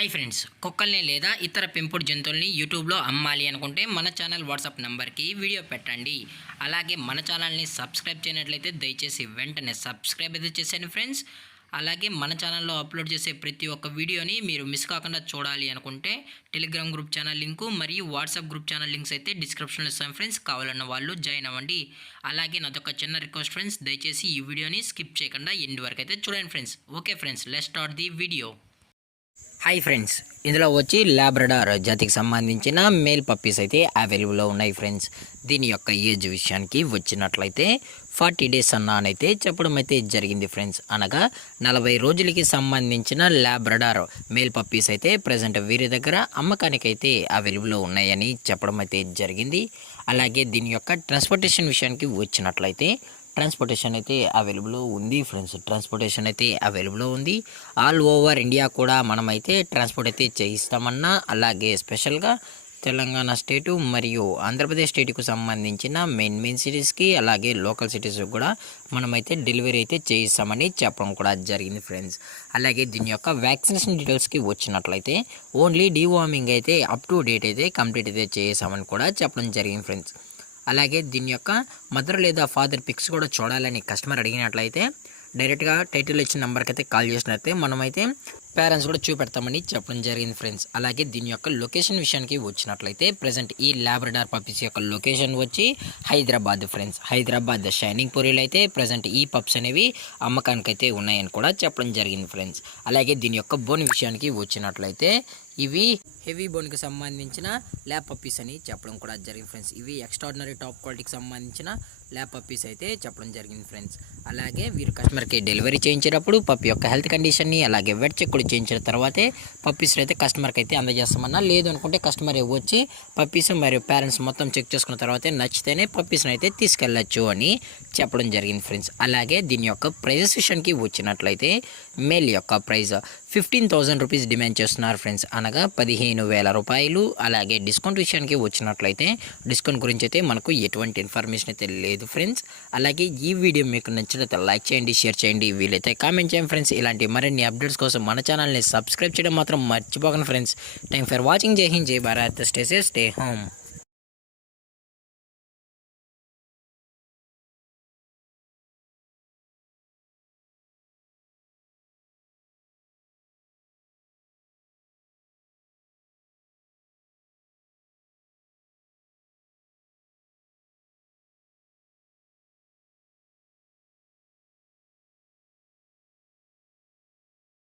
Hi friends, కుక్కల్ని లేదా ఇతర పెంపుడు జంతువుల్ని యూట్యూబ్లో అమ్మాలి అనుకుంటే మన ఛానల్ వాట్సాప్ నెంబర్కి వీడియో పెట్టండి. అలాగే మన ఛానల్ని సబ్స్క్రైబ్ చేయనట్లయితే దయచేసి వెంటనే సబ్స్క్రైబ్ అయితే చేసేయండి ఫ్రెండ్స్. అలాగే మన ఛానల్లో అప్లోడ్ చేసే ప్రతి ఒక్క వీడియోని మీరు మిస్ కాకుండా చూడాలి అనుకుంటే టెలిగ్రామ్ గ్రూప్ ఛానల్ లింకు మరియు వాట్సాప్ గ్రూప్ ఛానల్ లింక్స్ అయితే డిస్క్రిప్షన్లో ఇస్తాను ఫ్రెండ్స్. కావాలన్న వాళ్ళు జాయిన్ అవ్వండి. అలాగే నాదొక చిన్న రిక్వెస్ట్ ఫ్రెండ్స్, దయచేసి ఈ వీడియోని స్కిప్ చేయకుండా ఎండ్ వరకు అయితే చూడండి friends. Okay friends, let's start the video. Hi friends, ఇందులో వచ్చి లాబ్రడార్ జాతికి సంబంధించిన మేల్ పప్పీస్ అయితే అవైలబుల్లో ఉన్నాయి ఫ్రెండ్స్. దీని యొక్క ఏజ్ విషయానికి వచ్చినట్లయితే 40 డేస్ అన్ననైతే చెప్పడం అయితే జరిగింది ఫ్రెండ్స్. అనగా 40 రోజులకి సంబంధించిన లాబ్రడార్ మేల్ పప్పీస్ అయితే ప్రజెంట్ వీరి దగ్గర అమ్మకానికైతే అవైలబుల్లో ఉన్నాయని చెప్పడం అయితే జరిగింది. అలాగే దీని యొక్క ట్రాన్స్పోర్టేషన్ విషయానికి వచ్చినట్లయితే ట్రాన్స్పోర్టేషన్ అయితే అవైలబుల్ ఉంది ఫ్రెండ్స్. ట్రాన్స్పోర్టేషన్ అయితే అవైలబుల్ ఉంది. ఆల్ ఓవర్ ఇండియా కూడా మనమైతే ట్రాన్స్పోర్ట్ అయితే చేయిస్తామన్నా, అలాగే స్పెషల్గా తెలంగాణ స్టేటు మరియు ఆంధ్రప్రదేశ్ స్టేట్కు సంబంధించిన మెయిన్ సిటీస్కి అలాగే లోకల్ సిటీస్కి కూడా మనమైతే డెలివరీ అయితే చేయిస్తామని చెప్పడం కూడా జరిగింది ఫ్రెండ్స్. అలాగే దీని యొక్క వ్యాక్సినేషన్ డీటెయిల్స్కి వచ్చినట్లయితే ఓన్లీ డీవార్మింగ్ అయితే అప్ టు డేట్ అయితే కంప్లీట్ అయితే చేసామని కూడా చెప్పడం జరిగింది ఫ్రెండ్స్. అలాగే దీని యొక్క మదర్ లేదా ఫాదర్ పిక్స్ కూడా చూడాలని కస్టమర్ అడిగినట్లయితే డైరెక్ట్గా టైటిల్ ఇచ్చిన నెంబర్కి అయితే కాల్ చేసినట్లయితే మనమైతే పేరెంట్స్ కూడా చూపెడతామని చెప్పడం జరిగింది ఫ్రెండ్స్. అలాగే దీని యొక్క లొకేషన్ విషయానికి వచ్చినట్లయితే ప్రజెంట్ ఈ లాబ్రడార్ పప్పీస్ యొక్క లొకేషన్ వచ్చి హైదరాబాద్ ఫ్రెండ్స్. హైదరాబాద్ షైనింగ్ పూరిలో అయితే ప్రజెంట్ ఈ పప్స్ అనేవి అమ్మకానికి అయితే ఉన్నాయని కూడా చెప్పడం జరిగింది ఫ్రెండ్స్. అలాగే దీని యొక్క బోన్ విషయానికి వచ్చినట్లయితే ఇవి హెవీ బోన్కి సంబంధించిన ల్యాబ్ పప్పీస్ అని చెప్పడం కూడా జరిగింది ఫ్రెండ్స్. ఇవి ఎక్స్ట్రాడినరీ టాప్ క్వాలిటీకి సంబంధించిన ల్యాబ్ పప్పీస్ అయితే చెప్పడం జరిగింది ఫ్రెండ్స్. అలాగే వీరు కస్టమర్కి డెలివరీ చేయించేటప్పుడు పప్పి యొక్క హెల్త్ కండిషన్ని అలాగే వెట్ చెక్ కూడా చేయించిన తర్వాతే పప్పీస్ అయితే కస్టమర్కి అయితే అందజేస్తామన్నా. లేదు అనుకుంటే కస్టమర్ వచ్చి పప్పీస్ మరియు పేరెంట్స్ మొత్తం చెక్ చేసుకున్న తర్వాతే నచ్చితేనే పప్పీస్ని అయితే తీసుకెళ్ళచ్చు అని చెప్పడం జరిగింది ఫ్రెండ్స్. అలాగే దీని యొక్క ప్రైజెస్ విషయానికి వచ్చినట్లయితే మేల్ యొక్క ప్రైజ్ 15,000 రూపీస్ డిమాండ్ చేస్తున్నారు ఫ్రెండ్స్, అనగా 15,000 రూపాయలు. అలాగే డిస్కౌంట్ విషయానికి వచ్చినట్లయితే డిస్కౌంట్ గురించి అయితే మనకు ఎటువంటి ఇన్ఫర్మేషన్ అయితే లేదు ఫ్రెండ్స్. అలాగే ఈ వీడియో మీకు నచ్చినట్లయితే లైక్ చేయండి, షేర్ చేయండి, వీలైతే కామెంట్ చేయండి ఫ్రెండ్స్. ఇలాంటి మరిన్ని అప్డేట్స్ కోసం మన ఛానల్ని సబ్స్క్రైబ్ చేయడం మాత్రం మర్చిపోకండి ఫ్రెండ్స్. Thank for watching. జై హింద్, జై Bharat, stay safe, stay home.